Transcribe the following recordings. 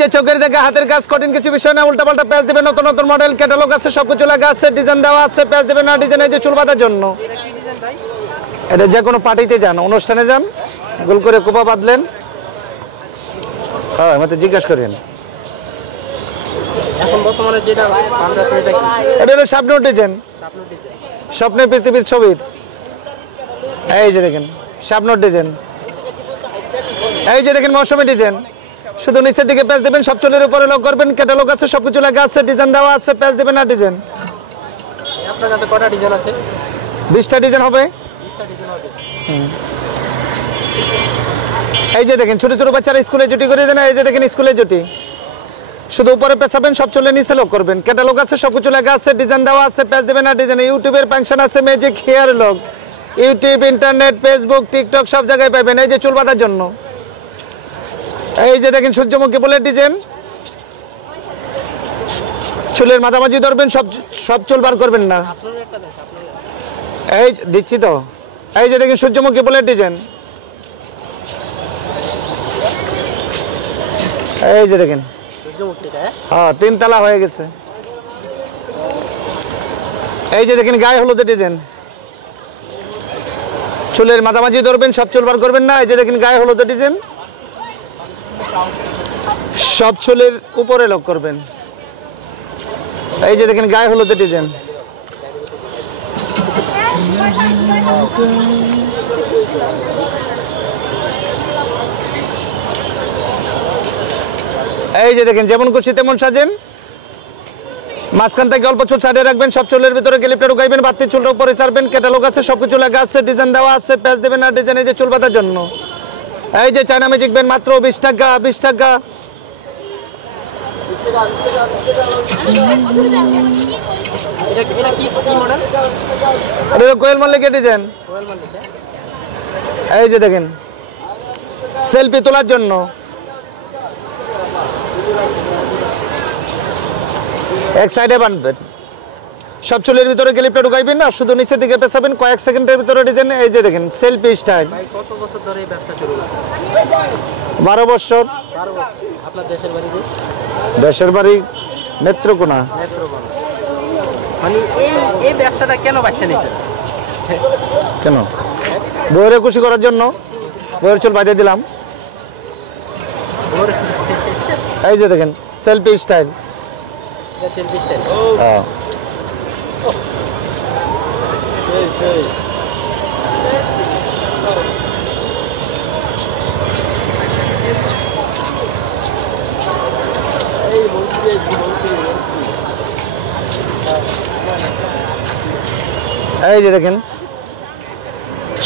যে চোখের দেখে হাতের কাজ, কঠিন কিছু বিষয় না, উল্টাপাল্টা প্যাচ দেবেন, নতুন নতুন মডেল ক্যাটালগ আছে, সবকিছু লেখা আছে, ডিজাইন দেওয়া আছে, প্যাচ দেবেন না ডিজাইন। এই যে চুল বাঁধার জন্য, এটা যে কোনো পার্টিতে যান, অনুষ্ঠানে যান, গোল করে কোপা বাঁধলেন। হ্যাঁ, আমাকে জিজ্ঞাসা করেন। এখন বর্তমানে যেটা এটা হলো স্বপ্নের ডিজাইন, স্বপ্নের পৃথিবীর ছবির। এই যে দেখেন স্বপ্নের ডিজাইন, এই যে দেখেন মৌসুমী ডিজাইন। শুধু নিচের দিকে প্যাচ দেবেন, সব চুলের উপরে লক করবেন, ক্যাটালগ আছে, সবকিছু লেখা আছে, ডিজাইন দেওয়া আছে, প্যাচ দেবেন না ডিজাইন। আপনার কাছে কয়টা ডিজাইন আছে? 20টা ডিজাইন হবে। এই যে দেখেন ছোট ছোট বাচ্চারা স্কুলে জুটি করে দেন। এই যে দেখেন স্কুলে জুটি, শুধু উপরে পেঁচাবেন, সব চুলে নিচে লক করবেন, ক্যাটালগ আছে, সবকিছু লেখা আছে, ডিজাইন দেওয়া আছে, প্যাচ দেবেন না ডিজাইন। ইউটিউবের ফাংশন আছে, magic hair lock, YouTube, internet, Facebook, TikTok সব জায়গায় পাবেন। এই যে চুল বাঁধার জন্য, এই যে দেখেন সূর্যমুখী ফুলের ডিজাইন। চুলের মাঝামাঝি ধরবেন, সব চুল বার করবেন না। এই দিচ্ছি তো। এই যে দেখেন সূর্যমুখী ফুলের ডিজাইন, এই যে দেখেন, হ্যাঁ 3 তালা হয়ে গেছে। এই যে দেখেন গায়ে হলুদের ডিজাইন, চুলের মাঝামাঝি ধরবেন, সব চুল বার করবেন না। এই যে দেখেন গায়ে হলুদের ডিজাইন, সব চুলের উপরে লক করবেন। এই যে দেখেন গায়ে হলুদের ডিজাইন। এই যে দেখেন যেমন খুশি তেমন সাজেন, মাঝখান থেকে অল্প চুল সাইডে রাখবেন, সব চুলের ভিতরে ক্লিপটা ঢুকাইবেন, বাড়তি চুলটা উপরে ছাড়বেন, ক্যাটালগ আছে, সবকিছু লেখা আছে, ডিজাইন দেওয়া আছে, প্যাচ দেবেন না ডিজাইন। এই যে চুল বাঁধার জন্য, এই যে চায়না ম্যাজিক ব্যান্ড মাত্র 20 টাকা, 20 টাকা। কোয়েল মল্লিকের ডিজাইন। এই যে দেখেন সেলফি তোলার জন্য, এক সাইডে বাঁধবেন, সব চুলের ভিতরে ক্লিপটা ঢুকাইবেন না, শুধু নিচের দিকে পেছাবেন, কয়েক সেকেন্ডের ভিতরে ডিজাইন। এই যে দেখেন সেলফি স্টাইল। কত বছর ধরে এই ব্যবসা শুরু করছেন? 12 বছর। আপনার দেশের বাড়ি? দেশের বাড়ি নেত্রকোনা। মানে এই ব্যবসাটা কেন বাচ্চা নিচ্ছেন? কেন? বউরে খুশি করার জন্য, বউয়ের চুল বাঁধিয়ে দিলাম। এই যে দেখেন সেলফি স্টাইল। হ্যাঁ এই যে দেখেন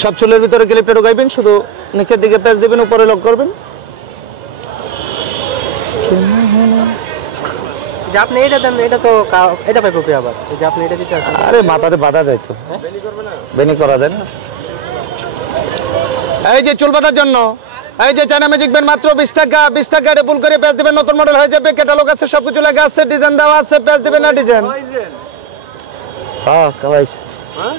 সব চুলের ভিতরে ক্লিপটা ঢুকাইবেন, শুধু নিচের দিকে প্যাচ দিবেন, উপরে লক করবেন। যে আপনি এটা দেন, এটা তো এটা পাইবো কি আবার? এই যে আপনি এটা দিতে আছেন, আরে মাথাতে বাঁধা যায় তো, বেনি করা যায় না। এই যে চুল বাঁধার জন্য, এই যে চায়না ম্যাজিক ব্যান্ড মাত্র 20 টাকা, 20 টাকা। এটা ফুল করে প্যাচ দিবেন, নতুন মডেল হয়ে যাবে, ক্যাটালগ আছে, সবকিছু লেখা আছে, ডিজাইন দেওয়া আছে, প্যাচ দিবেন না ডিজাইন। হ্যাঁ কাবাইস। হ্যাঁ